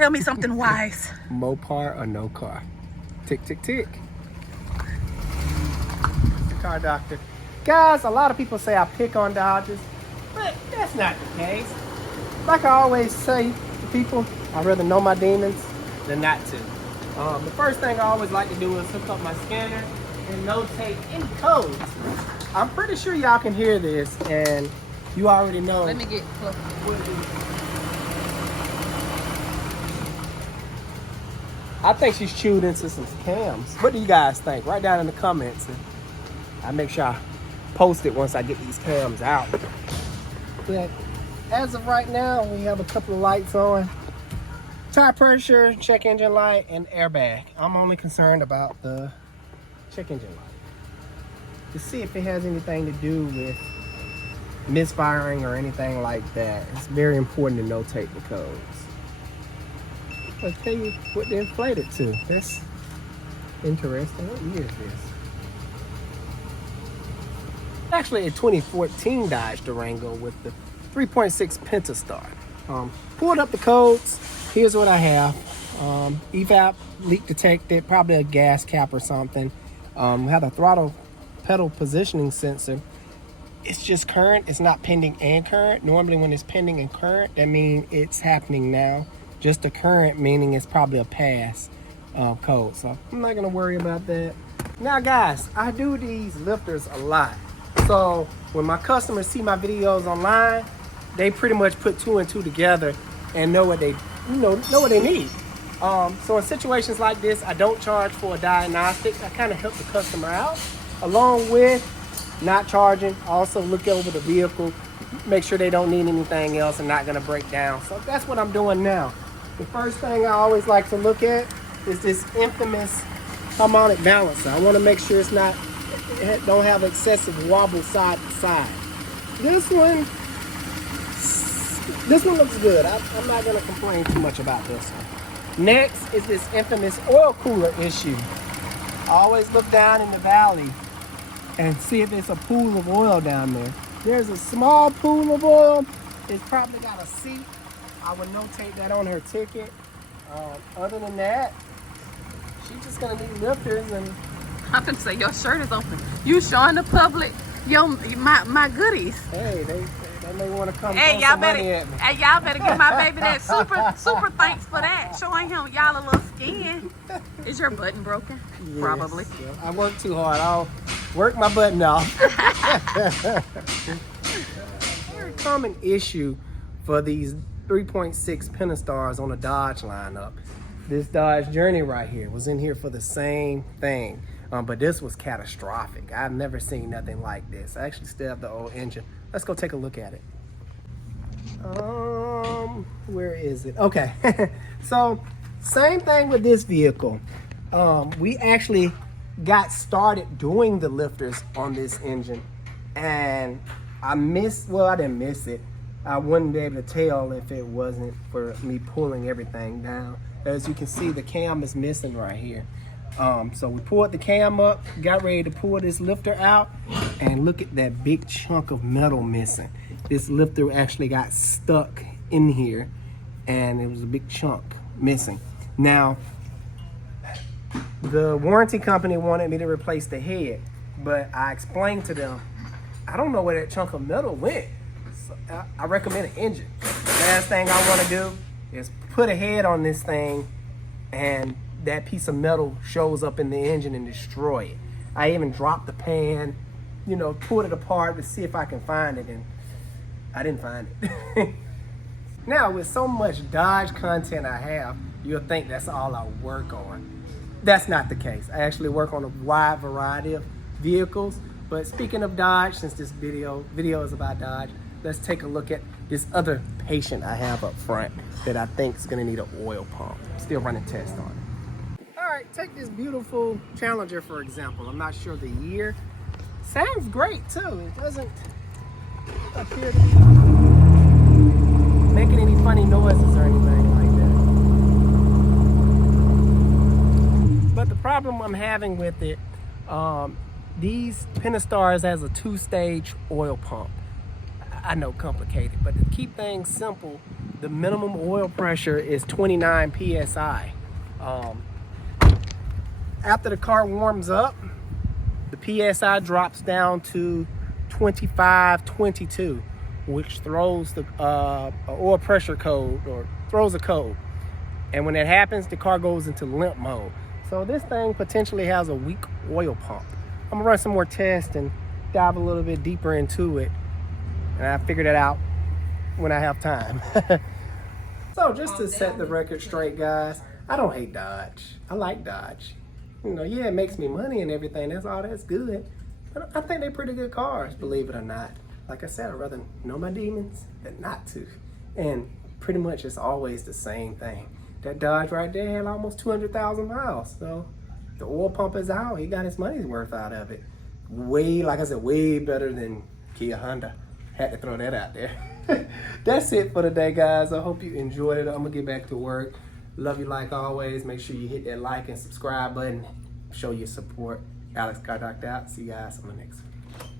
Tell me something wise. Mopar or no car? Tick, tick, tick. The car doctor. Guys, a lot of people say I pick on Dodges, but that's not the case. Like I always say to people, I'd rather know my demons than not to. The first thing I always like to do is hook up my scanner and notate any codes. I'm pretty sure y'all can hear this, and you already know. Let me get close. I think she's chewed into some cams. What do you guys think? Write down in the comments, and I'll make sure I post it once I get these cams out. But as of right now, we have a couple of lights on. Tire pressure, check engine light, and airbag. I'm only concerned about the check engine light to see if it has anything to do with misfiring or anything like that. It's very important to notate the codes. I'll tell you what they inflated to. That's interesting. What year is this? Actually a 2014 Dodge Durango with the 3.6 Pentastar. Pulled up the codes. Here's what I have. Evap leak detected, probably a gas cap or something. We have a throttle pedal positioning sensor. It's just current. It's not pending and current. Normally when it's pending and current, that means it's happening now. Just a current meaning it's probably a pass code. So I'm not gonna worry about that. Now guys, I do these lifters a lot. So when my customers see my videos online, they pretty much put two and two together and know what they know what they need. So in situations like this, I don't charge for a diagnostic. I kind of help the customer out, along with not charging. Also look over the vehicle, make sure they don't need anything else and not gonna break down. So that's what I'm doing now. The first thing I always like to look at is this infamous harmonic balancer. I want to make sure it don't have excessive wobble side to side. This one looks good. I'm not gonna complain too much about this one. Next is this infamous oil cooler issue. I always look down in the valley and see if there's a pool of oil down there. There's a small pool of oil. It's probably got a seat. I would notate that on her ticket. Other than that, she's just gonna need lifters. And I'm gonna say your shirt is open. You showing the public my goodies. Hey, they may want to come. Hey, y'all better give my baby that super thanks for that. Showing him y'all a little skin. Is your button broken? Yes, Probably. Yeah. I work too hard. I'll work my button off. Very common issue for these 3.6 Pentastars on a Dodge lineup. This Dodge Journey right here was in here for the same thing, but this was catastrophic. I've never seen nothing like this. I actually still have the old engine. Let's go take a look at it. Where is it? Okay. So same thing with this vehicle. We actually got started doing the lifters on this engine, and I didn't miss it. I wouldn't be able to tell if it wasn't for me pulling everything down. As you can see, the cam is missing right here. So we pulled the cam up, got ready to pull this lifter out, and look at that big chunk of metal missing. This lifter actually got stuck in here, and it was a big chunk missing. Now, the warranty company wanted me to replace the head, but I explained to them, I don't know where that chunk of metal went. So I recommend an engine. The last thing I want to do is put a head on this thing and that piece of metal shows up in the engine and destroy it. I even dropped the pan, pulled it apart to see if I can find it, and I didn't find it. Now, with so much Dodge content I have, you'll think that's all I work on. That's not the case. I actually work on a wide variety of vehicles. But speaking of Dodge, since this video is about Dodge, let's take a look at this other patient I have up front that I think is gonna need an oil pump. Still running tests on it. All right, take this beautiful Challenger, for example. I'm not sure the year. Sounds great too. It doesn't appear to be making any funny noises or anything like that. But the problem I'm having with it, these Pentastars has a two-stage oil pump. I know, complicated, but to keep things simple, the minimum oil pressure is 29 psi. After the car warms up, the psi drops down to 25, 22, which throws the oil pressure code, or throws a code. And when that happens, the car goes into limp mode. So this thing potentially has a weak oil pump. I'm gonna run some more tests and dive a little bit deeper into it. And I figured it out when I have time. So just to set the record straight, guys, I don't hate Dodge. I like Dodge. You know, yeah, it makes me money and everything. That's good. But I think they're pretty good cars, believe it or not. Like I said, I'd rather know my demons than not to. And pretty much it's always the same thing. That Dodge right there had almost 200,000 miles. So the oil pump is out. He got his money's worth out of it. Way, like I said, way better than Kia Honda. Had to throw that out there. That's it for today, guys. I hope you enjoyed it. I'm gonna get back to work. Love you like always. Make sure you hit that like and subscribe button. Show your support. Alex Cardock out. See you guys on the next one.